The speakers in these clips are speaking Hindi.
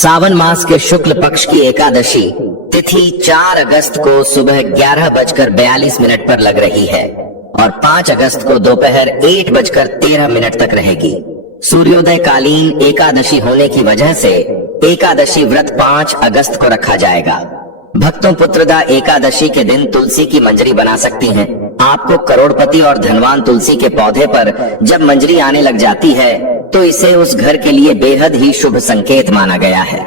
सावन मास के शुक्ल पक्ष की एकादशी तिथि 4 अगस्त को सुबह 11:42 पर लग रही है और 5 अगस्त को दोपहर 1:13 तक रहेगी। सूर्योदय कालीन एकादशी होने की वजह से एकादशी व्रत 5 अगस्त को रखा जाएगा। भक्तों, पुत्रदा एकादशी के दिन तुलसी की मंजरी बना सकती हैं। आपको करोड़पति और धनवान तुलसी के पौधे पर जब मंजरी आने लग जाती है तो इसे उस घर के लिए बेहद ही शुभ संकेत माना गया है।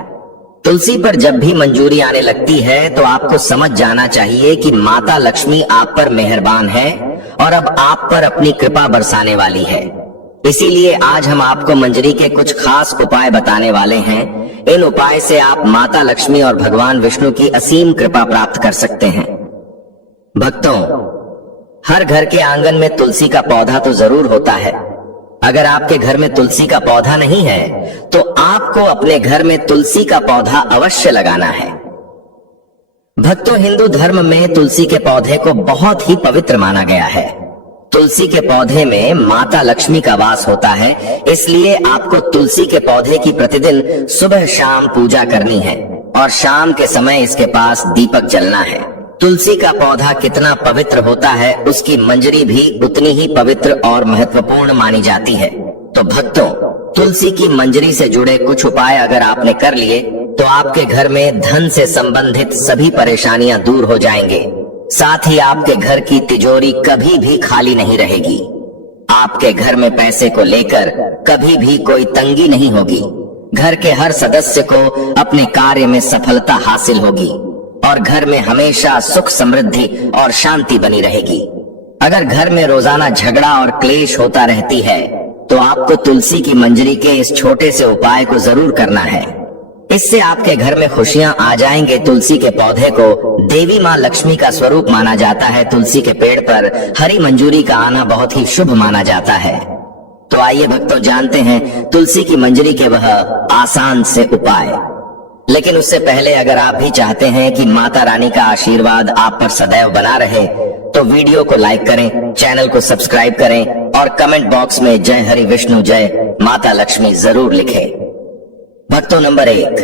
तुलसी पर जब भी मंजूरी आने लगती है तो आपको समझ जाना चाहिए कि माता लक्ष्मी आप पर मेहरबान है और अब आप पर अपनी कृपा बरसाने वाली है। इसीलिए आज हम आपको मंजरी के कुछ खास उपाय बताने वाले हैं। इन उपाय से आप माता लक्ष्मी और भगवान विष्णु की असीम कृपा प्राप्त कर सकते हैं। भक्तों, हर घर के आंगन में तुलसी का पौधा तो जरूर होता है। अगर आपके घर में तुलसी का पौधा नहीं है तो आपको अपने घर में तुलसी का पौधा अवश्य लगाना है। भक्तों, हिंदू धर्म में तुलसी के पौधे को बहुत ही पवित्र माना गया है। तुलसी के पौधे में माता लक्ष्मी का वास होता है, इसलिए आपको तुलसी के पौधे की प्रतिदिन सुबह शाम पूजा करनी है और शाम के समय इसके पास दीपक जलना है। तुलसी का पौधा कितना पवित्र होता है, उसकी मंजरी भी उतनी ही पवित्र और महत्वपूर्ण मानी जाती है। तो भक्तों, तुलसी की मंजरी से जुड़े कुछ उपाय अगर आपने कर लिए तो आपके घर में धन से संबंधित सभी परेशानियां दूर हो जाएंगे। साथ ही आपके घर की तिजोरी कभी भी खाली नहीं रहेगी। आपके घर में पैसे को लेकर कभी भी कोई तंगी नहीं होगी। घर के हर सदस्य को अपने कार्य में सफलता हासिल होगी और घर में हमेशा सुख समृद्धि और शांति बनी रहेगी। अगर घर में रोजाना झगड़ा और क्लेश होता रहती है तो आपको तुलसी की मंजरी के इस छोटे से उपाय को जरूर करना है। इससे आपके घर में खुशियां आ जाएंगे। तुलसी के पौधे को देवी माँ लक्ष्मी का स्वरूप माना जाता है। तुलसी के पेड़ पर हरी मंजूरी का आना बहुत ही शुभ माना जाता है। तो आइए भक्तों, जानते हैं तुलसी की मंजरी के वह आसान से उपाय। लेकिन उससे पहले अगर आप भी चाहते हैं कि माता रानी का आशीर्वाद आप पर सदैव बना रहे तो वीडियो को लाइक करें, चैनल को सब्सक्राइब करें और कमेंट बॉक्स में जय हरि विष्णु जय माता लक्ष्मी जरूर लिखें। भक्तों, नंबर 1,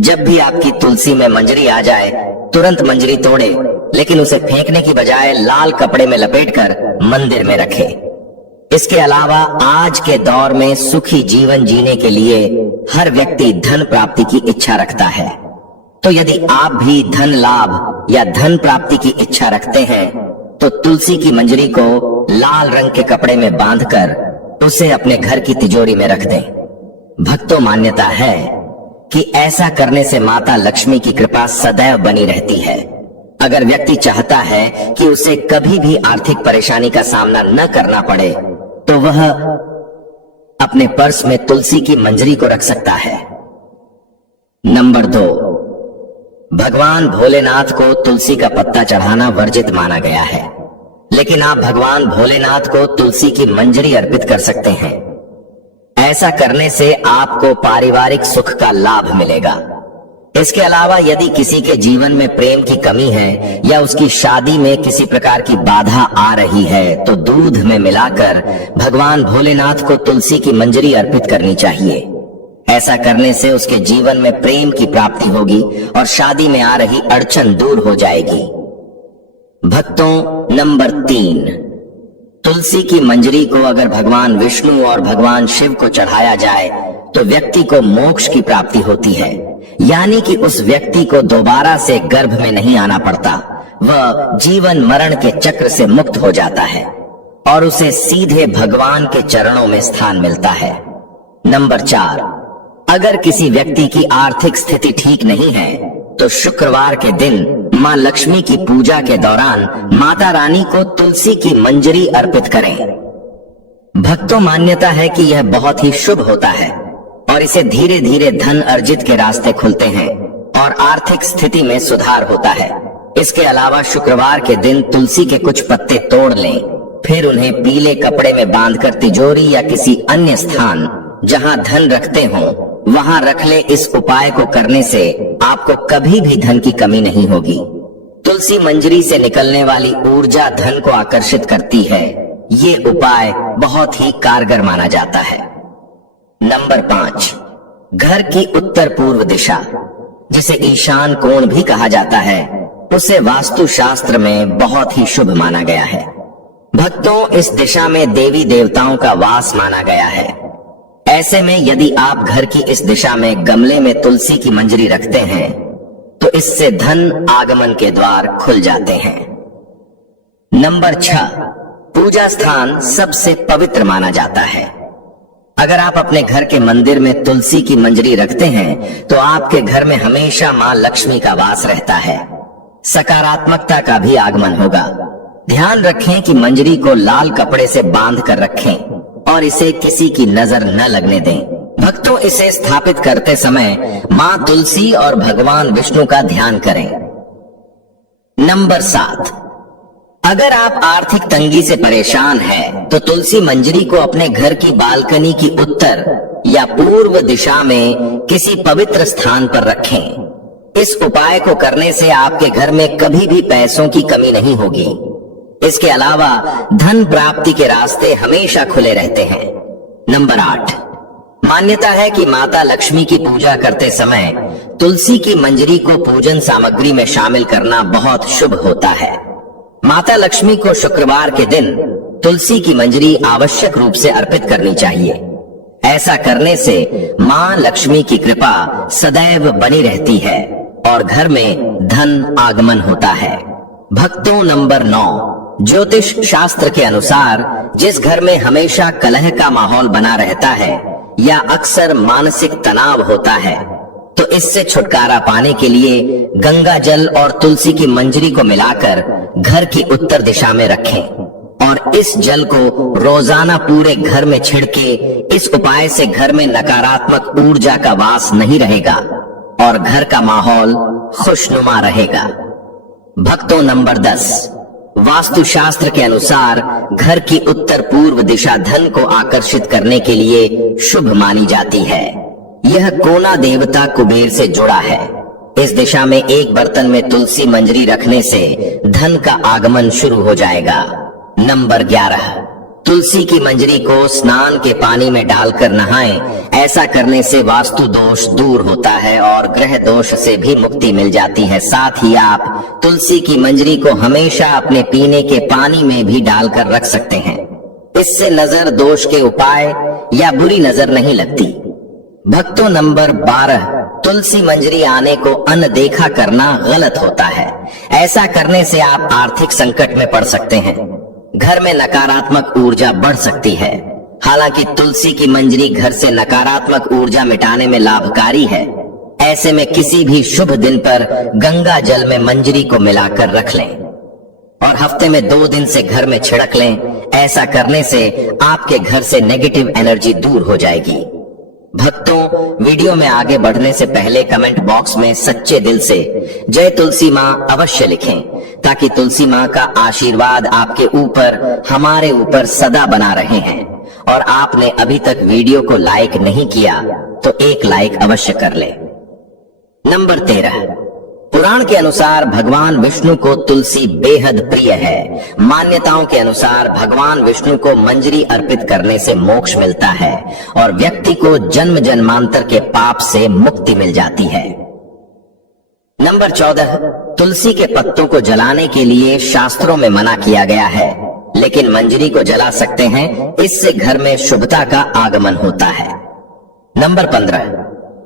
जब भी आपकी तुलसी में मंजरी आ जाए तुरंत मंजरी तोड़े, लेकिन उसे फेंकने की बजाय लाल कपड़े में लपेटकर मंदिर में रखें। इसके अलावा आज के दौर में सुखी जीवन जीने के लिए हर व्यक्ति धन प्राप्ति की इच्छा रखता है। तो यदि आप भी धन लाभ या धन प्राप्ति की इच्छा रखते हैं तो तुलसी की मंजरी को लाल रंग के कपड़े में बांधकर उसे अपने घर की तिजोरी में रख दें। भक्तों, मान्यता है कि ऐसा करने से माता लक्ष्मी की कृपा सदैव बनी रहती है। अगर व्यक्ति चाहता है कि उसे कभी भी आर्थिक परेशानी का सामना न करना पड़े तो वह अपने पर्स में तुलसी की मंजरी को रख सकता है। नंबर 2, भगवान भोलेनाथ को तुलसी का पत्ता चढ़ाना वर्जित माना गया है, लेकिन आप भगवान भोलेनाथ को तुलसी की मंजरी अर्पित कर सकते हैं। ऐसा करने से आपको पारिवारिक सुख का लाभ मिलेगा। इसके अलावा यदि किसी के जीवन में प्रेम की कमी है या उसकी शादी में किसी प्रकार की बाधा आ रही है तो दूध में मिलाकर भगवान भोलेनाथ को तुलसी की मंजरी अर्पित करनी चाहिए। ऐसा करने से उसके जीवन में प्रेम की प्राप्ति होगी और शादी में आ रही अड़चन दूर हो जाएगी। भक्तों, नंबर 3, तुलसी की मंजरी को अगर भगवान विष्णु और भगवान शिव को चढ़ाया जाए तो व्यक्ति को मोक्ष की प्राप्ति होती है, यानी कि उस व्यक्ति को दोबारा से गर्भ में नहीं आना पड़ता। वह जीवन मरण के चक्र से मुक्त हो जाता है और उसे सीधे भगवान के चरणों में स्थान मिलता है। नंबर 4, अगर किसी व्यक्ति की आर्थिक स्थिति ठीक नहीं है तो शुक्रवार के दिन माँ लक्ष्मी की पूजा के दौरान माता रानी को तुलसी की मंजरी अर्पित करें। भक्तों, मान्यता है कि यह बहुत ही शुभ होता है और इसे धीरे धीरे धन अर्जित के रास्ते खुलते हैं और आर्थिक स्थिति में सुधार होता है। इसके अलावा शुक्रवार के दिन तुलसी के कुछ पत्ते तोड़ लें, फिर उन्हें पीले कपड़े में बांधकर तिजोरी या किसी अन्य स्थान जहां धन रखते हो वहां रख ले। इस उपाय को करने से आपको कभी भी धन की कमी नहीं होगी। तुलसी मंजरी से निकलने वाली ऊर्जा धन को आकर्षित करती है। ये उपाय बहुत ही कारगर माना जाता है। नंबर 5, घर की उत्तर पूर्व दिशा, जिसे ईशान कोण भी कहा जाता है, उसे वास्तु शास्त्र में बहुत ही शुभ माना गया है। भक्तों, इस दिशा में देवी देवताओं का वास माना गया है। ऐसे में यदि आप घर की इस दिशा में गमले में तुलसी की मंजरी रखते हैं तो इससे धन आगमन के द्वार खुल जाते हैं। नंबर 6, पूजा स्थान सबसे पवित्र माना जाता है। अगर आप अपने घर के मंदिर में तुलसी की मंजरी रखते हैं तो आपके घर में हमेशा मां लक्ष्मी का वास रहता है, सकारात्मकता का भी आगमन होगा। ध्यान रखें कि मंजरी को लाल कपड़े से बांध कर रखें और इसे किसी की नजर न लगने दें। भक्तों, इसे स्थापित करते समय मां तुलसी और भगवान विष्णु का ध्यान करें। नंबर 7, अगर आप आर्थिक तंगी से परेशान हैं, तो तुलसी मंजरी को अपने घर की बालकनी की उत्तर या पूर्व दिशा में किसी पवित्र स्थान पर रखें। इस उपाय को करने से आपके घर में कभी भी पैसों की कमी नहीं होगी। इसके अलावा धन प्राप्ति के रास्ते हमेशा खुले रहते हैं। नंबर 8, मान्यता है कि माता लक्ष्मी की पूजा करते समय तुलसी की मंजरी को पूजन सामग्री में शामिल करना बहुत शुभ होता है। माता लक्ष्मी को शुक्रवार के दिन तुलसी की मंजरी आवश्यक रूप से अर्पित करनी चाहिए। ऐसा करने से मां लक्ष्मी की कृपा सदैव बनी रहती है और घर में धन आगमन होता है। भक्तों, नंबर 9, ज्योतिष शास्त्र के अनुसार जिस घर में हमेशा कलह का माहौल बना रहता है या अक्सर मानसिक तनाव होता है, तो इससे छुटकारा पाने के लिए गंगा जल और तुलसी की मंजरी को मिलाकर घर की उत्तर दिशा में रखें और इस जल को रोजाना पूरे घर में छिड़के। इस उपाय से घर में नकारात्मक ऊर्जा का वास नहीं रहेगा और घर का माहौल खुशनुमा रहेगा। भक्तों, नंबर 10, वास्तुशास्त्र के अनुसार घर की उत्तर पूर्व दिशा धन को आकर्षित करने के लिए शुभ मानी जाती है। यह कोना देवता कुबेर से जुड़ा है। इस दिशा में एक बर्तन में तुलसी मंजरी रखने से धन का आगमन शुरू हो जाएगा। नंबर 11, तुलसी की मंजरी को स्नान के पानी में डालकर नहाएं। ऐसा करने से वास्तु दोष दूर होता है और ग्रह दोष से भी मुक्ति मिल जाती है। साथ ही आप तुलसी की मंजरी को हमेशा अपने पीने के पानी में भी डालकर रख सकते हैं। इससे नजर दोष के उपाय या बुरी नजर नहीं लगती। भक्तों, नंबर 12, तुलसी मंजरी आने को अनदेखा करना गलत होता है। ऐसा करने से आप आर्थिक संकट में पड़ सकते हैं। घर में नकारात्मक ऊर्जा बढ़ सकती है। हालांकि तुलसी की मंजरी घर से नकारात्मक ऊर्जा मिटाने में लाभकारी है। ऐसे में किसी भी शुभ दिन पर गंगा जल में मंजरी को मिलाकर रख लें और हफ्ते में 2 दिन से घर में छिड़क लें। ऐसा करने से आपके घर से नेगेटिव एनर्जी दूर हो जाएगी। भक्तों, वीडियो में आगे बढ़ने से पहले कमेंट बॉक्स में सच्चे दिल से जय तुलसी मां अवश्य लिखें, ताकि तुलसी मां का आशीर्वाद आपके ऊपर, हमारे ऊपर सदा बना रहे हैं। और आपने अभी तक वीडियो को लाइक नहीं किया तो एक लाइक अवश्य कर ले। नंबर 13, पुराण के अनुसार भगवान विष्णु को तुलसी बेहद प्रिय है। मान्यताओं के अनुसार भगवान विष्णु को मंजरी अर्पित करने से मोक्ष मिलता है और व्यक्ति को जन्म जन्मांतर के पाप से मुक्ति मिल जाती है। नंबर 14, तुलसी के पत्तों को जलाने के लिए शास्त्रों में मना किया गया है, लेकिन मंजरी को जला सकते हैं। इससे घर में शुभता का आगमन होता है। नंबर 15,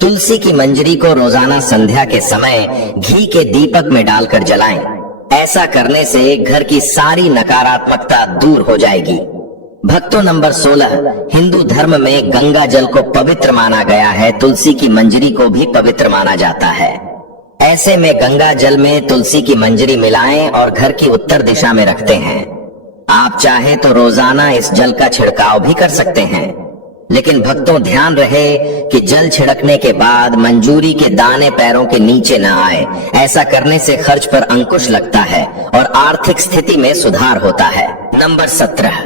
तुलसी की मंजरी को रोजाना संध्या के समय घी के दीपक में डालकर जलाएं। ऐसा करने से घर की सारी नकारात्मकता दूर हो जाएगी। भक्तों, नंबर 16, हिंदू धर्म में गंगा जल को पवित्र माना गया है। तुलसी की मंजरी को भी पवित्र माना जाता है। ऐसे में गंगा जल में तुलसी की मंजरी मिलाएं और घर की उत्तर दिशा में रखते हैं। आप चाहे तो रोजाना इस जल का छिड़काव भी कर सकते हैं, लेकिन भक्तों ध्यान रहे कि जल छिड़कने के बाद मंजूरी के दाने पैरों के नीचे न आए। ऐसा करने से खर्च पर अंकुश लगता है और आर्थिक स्थिति में सुधार होता है। नंबर 17,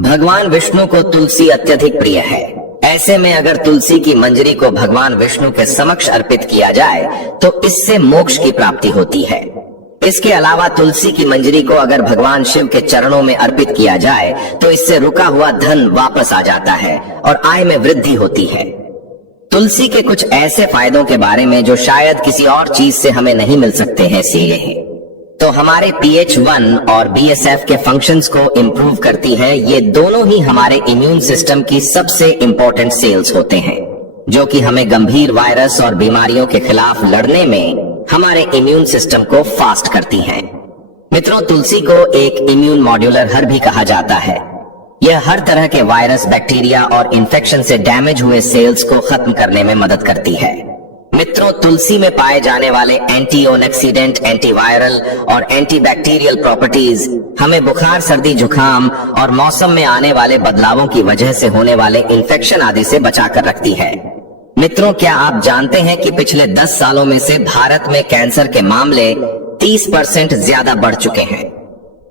भगवान विष्णु को तुलसी अत्यधिक प्रिय है। ऐसे में अगर तुलसी की मंजरी को भगवान विष्णु के समक्ष अर्पित किया जाए तो इससे मोक्ष की प्राप्ति होती है। इसके अलावा तुलसी की मंजरी को अगर भगवान शिव के चरणों में अर्पित किया जाए तो इससे रुका हुआ धन वापस आ जाता है और आय में वृद्धि होती है। तुलसी के कुछ ऐसे फायदों के बारे में जो शायद किसी और चीज से हमें नहीं मिल सकते हैं सीधे हैं। तो हमारे pH1 और BSF के फंक्शंस को इम्प्रूव करती है। ये दोनों ही हमारे इम्यून सिस्टम की सबसे इंपॉर्टेंट सेल्स होते हैं, जो कि हमें गंभीर वायरस और बीमारियों के खिलाफ लड़ने में हमारे इम्यून सिस्टम को फास्ट करती हैं। मित्रों, तुलसी को एक इम्यून मॉड्यूलर भी कहा जाता है। यह हर तरह के वायरस, बैक्टीरिया और इन्फेक्शन से डैमेज हुए सेल्स को खत्म करने में मदद करती है। मित्रों, तुलसी में पाए जाने वाले एंटीऑक्सीडेंट, एंटीवायरल और एंटीबैक्टीरियल प्रॉपर्टीज हमें बुखार, सर्दी, जुकाम और मौसम में आने वाले बदलावों की वजह से होने वाले इन्फेक्शन आदि से बचाकर रखती है। मित्रों, क्या आप जानते हैं कि पिछले 10 सालों में से भारत में कैंसर के मामले 30% ज्यादा बढ़ चुके हैं।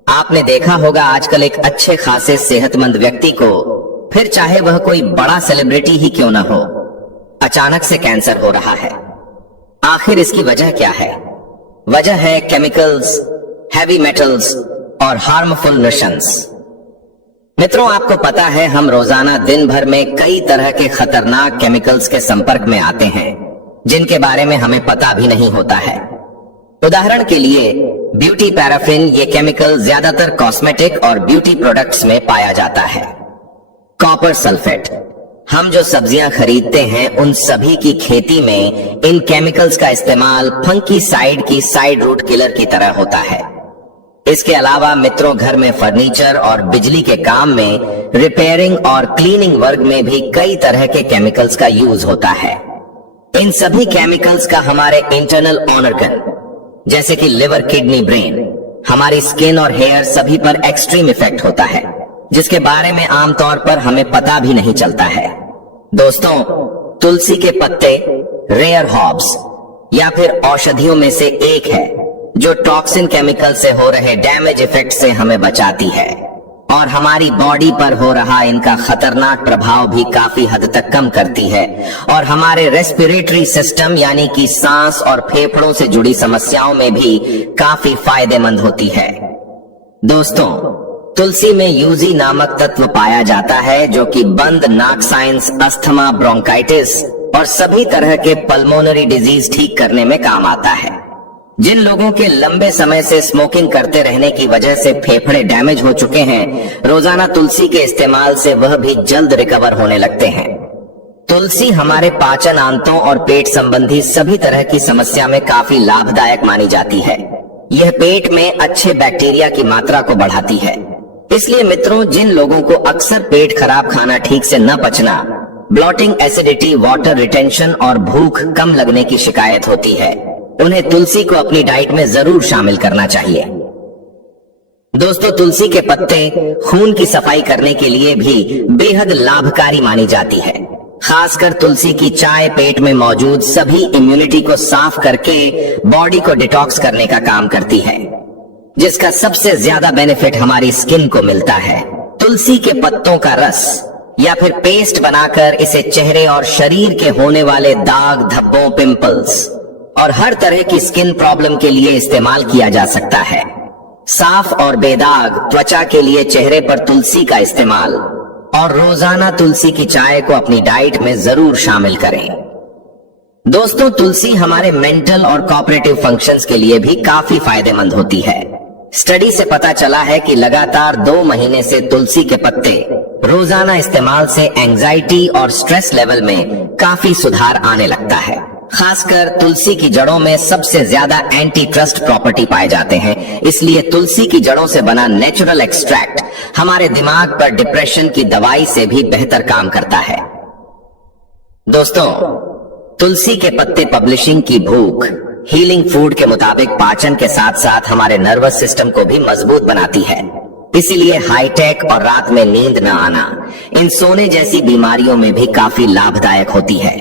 आपने देखा होगा आजकल एक अच्छे खासे सेहतमंद व्यक्ति को, फिर चाहे वह कोई बड़ा सेलिब्रिटी ही क्यों न हो, अचानक से कैंसर हो रहा है। आखिर इसकी वजह क्या है? वजह है केमिकल्स, हैवी मेटल्स और हार्मफुल न्यूट्रिशंस। मित्रों, आपको पता है हम रोजाना दिन भर में कई तरह के खतरनाक केमिकल्स के संपर्क में आते हैं, जिनके बारे में हमें पता भी नहीं होता है। उदाहरण के लिए ब्यूटी पैराफिन, ये केमिकल ज्यादातर कॉस्मेटिक और ब्यूटी प्रोडक्ट्स में पाया जाता है। कॉपर सल्फेट, हम जो सब्जियां खरीदते हैं उन सभी की खेती में इन केमिकल्स का इस्तेमाल फंगीसाइड की साइड रूट किलर की तरह होता है। इसके अलावा मित्रों, घर में फर्नीचर और बिजली के काम में, रिपेयरिंग और क्लीनिंग वर्क में भी कई तरह के केमिकल्स का यूज होता है। इन सभी केमिकल्स का हमारे इंटरनल ऑर्गन जैसे कि लिवर, किडनी, ब्रेन, हमारी स्किन और हेयर सभी पर एक्सट्रीम इफेक्ट होता है, जिसके बारे में आमतौर पर हमें पता भी नहीं चलता है। दोस्तों, तुलसी के पत्ते रेयर हर्ब्स या फिर औषधियों में से एक है जो टॉक्सिन केमिकल से हो रहे डैमेज इफेक्ट से हमें बचाती है और हमारी बॉडी पर हो रहा इनका खतरनाक प्रभाव भी काफी हद तक कम करती है और हमारे रेस्पिरेटरी सिस्टम यानी कि सांस और फेफड़ों से जुड़ी समस्याओं में भी काफी फायदेमंद होती है। दोस्तों, तुलसी में यूजी नामक तत्व पाया जाता है जो कि बंद नाक साइंस, अस्थमा, ब्रोंकाइटिस और सभी तरह के पल्मोनरी डिजीज ठीक करने में काम आता है। जिन लोगों के लंबे समय से स्मोकिंग करते रहने की वजह से फेफड़े डैमेज हो चुके हैं, रोजाना तुलसी के इस्तेमाल से वह भी जल्द रिकवर होने लगते हैं। तुलसी हमारे पाचन, आंतों और पेट संबंधी सभी तरह की समस्या में काफी लाभदायक मानी जाती है। यह पेट में अच्छे बैक्टीरिया की मात्रा को बढ़ाती है। इसलिए मित्रों, जिन लोगों को अक्सर पेट खराब, खाना ठीक से न पचना, ब्लॉटिंग, एसिडिटी, वाटर रिटेंशन और भूख कम लगने की शिकायत होती है, उन्हें तुलसी को अपनी डाइट में जरूर शामिल करना चाहिए। दोस्तों, तुलसी के पत्ते खून की सफाई करने के लिए भी बेहद लाभकारी मानी जाती है। खासकर तुलसी की चाय पेट में मौजूद सभी इम्यूनिटी को साफ करके बॉडी को डिटॉक्स करने का काम करती है, जिसका सबसे ज्यादा बेनिफिट हमारी स्किन को मिलता है। तुलसी के पत्तों का रस या फिर पेस्ट बनाकर इसे चेहरे और शरीर के होने वाले दाग, धब्बों, पिंपल्स और हर तरह की स्किन प्रॉब्लम के लिए इस्तेमाल किया जा सकता है। साफ और बेदाग त्वचा के लिए चेहरे पर तुलसी का इस्तेमाल और रोजाना तुलसी की चाय को अपनी डाइट में जरूर शामिल करें। दोस्तों, तुलसी हमारे मेंटल और कोऑपरेटिव फंक्शंस के लिए भी काफी फायदेमंद होती है। स्टडी से पता चला है कि लगातार 2 महीने से तुलसी के पत्ते रोजाना इस्तेमाल से एंजाइटी और स्ट्रेस लेवल में काफी सुधार आने लगता है। खासकर तुलसी की जड़ों में सबसे ज्यादा एंटी ट्रस्ट प्रॉपर्टी पाए जाते हैं, इसलिए तुलसी की जड़ों से बना नेचुरल एक्सट्रैक्ट हमारे दिमाग पर डिप्रेशन की दवाई से भी बेहतर काम करता है। दोस्तों, तुलसी के पत्ते पब्लिशिंग की भूख हीलिंग फूड के मुताबिक पाचन के साथ साथ हमारे नर्वस सिस्टम को भी मजबूत बनाती है। इसीलिए हाईटेक और रात में नींद न आना इन सोने जैसी बीमारियों में भी काफी लाभदायक होती है।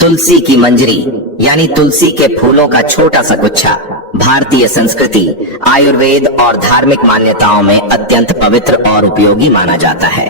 तुलसी की मंजरी यानी तुलसी के फूलों का छोटा सा गुच्छा भारतीय संस्कृति, आयुर्वेद और धार्मिक मान्यताओं में अत्यंत पवित्र और उपयोगी माना जाता है।